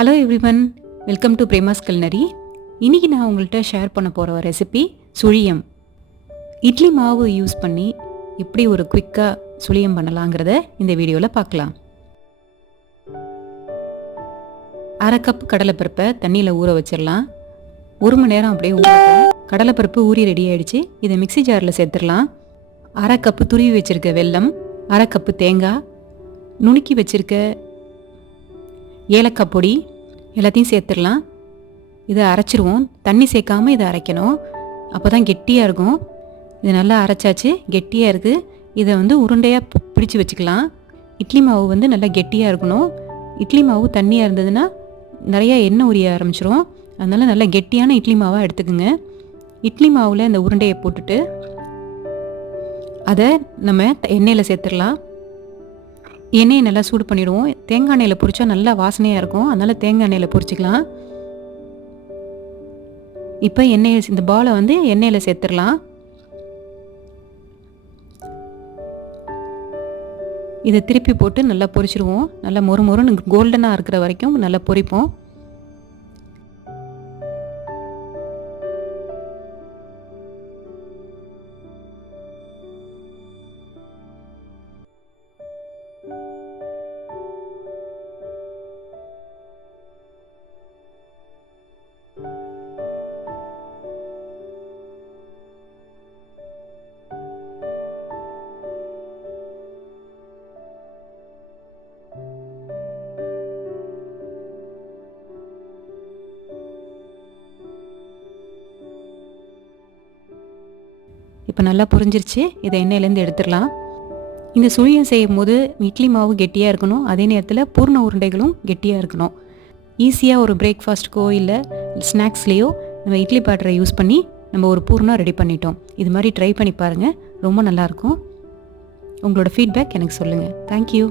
Hello everyone, welcome to Prema's culinary. இன்றைக்கி நான் உங்கள்கிட்ட ஷேர் பண்ண போகிற ரெசிபி சுழியம். இட்லி மாவு யூஸ் பண்ணி எப்படி ஒரு குயிக்காக சுழியம் பண்ணலாங்கிறத இந்த வீடியோவில் பார்க்கலாம். 1/2 கப் கடலைப்பருப்பை தண்ணியில் ஊற வச்சிடலாம். 1 மணி நேரம் அப்படியே ஊறட்டும். கடலைப்பருப்பு ஊறி ரெடி ஆகிடுச்சு. இதை மிக்சி ஜாரில் சேர்த்துடலாம். 1/2 கப்பு துருவி வச்சுருக்க வெல்லம், 1/2 கப்பு தேங்காய், நுணுக்கி வச்சுருக்க ஏலக்காய் பொடி எல்லாத்தையும் சேர்த்துடலாம். இதை அரைச்சிருவோம். தண்ணி சேர்க்காமல் இதை அரைக்கணும், அப்போ தான் கெட்டியாக இருக்கும். இது நல்லா அரைச்சாச்சு, கெட்டியாக இருக்குது. இதை உருண்டையாக பிடிச்சி வச்சுக்கலாம். இட்லி மாவு நல்லா கெட்டியாக இருக்கணும். இட்லி மாவு தண்ணியாக இருந்ததுன்னா நிறையா எண்ணெய் உரிய ஆரம்பிச்சிரும். அதனால் நல்லா கெட்டியான இட்லி மாவாக எடுத்துக்குங்க. இட்லி மாவில் இந்த உருண்டையை போட்டுட்டு அதை நம்ம எண்ணெயில் சேர்த்துடலாம். எண்ணெயை நல்லா சூடு பண்ணிவிடுவோம். தேங்காய் எண்ணெயில் பொரிச்சா நல்லா வாசனையாக இருக்கும், அதனால் தேங்காய் எண்ணெயில் பொரிச்சிக்கலாம். இப்போ இந்த பாலை எண்ணெயில் சேர்த்துடலாம். இதை திருப்பி போட்டு நல்லா பொரிச்சிடுவோம். நல்லா மொறுன்னு கோல்டனாக இருக்கிற வரைக்கும் நல்லா பொரிப்போம். இப்போ நல்லா புரிஞ்சிருச்சு. இதை எண்ணெயிலேருந்து எடுத்துடலாம். இந்த சுழியம் செய்யும் போது இட்லி மாவு கெட்டியாக இருக்கணும், அதே நேரத்தில் பூர்ண உருண்டைகளும் கெட்டியாக இருக்கணும். ஈஸியாக ஒரு பிரேக்ஃபாஸ்ட்டுக்கோ இல்லை ஸ்நாக்ஸ்லேயோ நம்ம இட்லி பேட்டரை யூஸ் பண்ணி நம்ம ஒரு பூர்ணம் ரெடி பண்ணிட்டோம். இது மாதிரி ட்ரை பண்ணி பாருங்கள், ரொம்ப நல்லாயிருக்கும். உங்களோட ஃபீட்பேக் எனக்கு சொல்லுங்கள். தேங்க்யூ.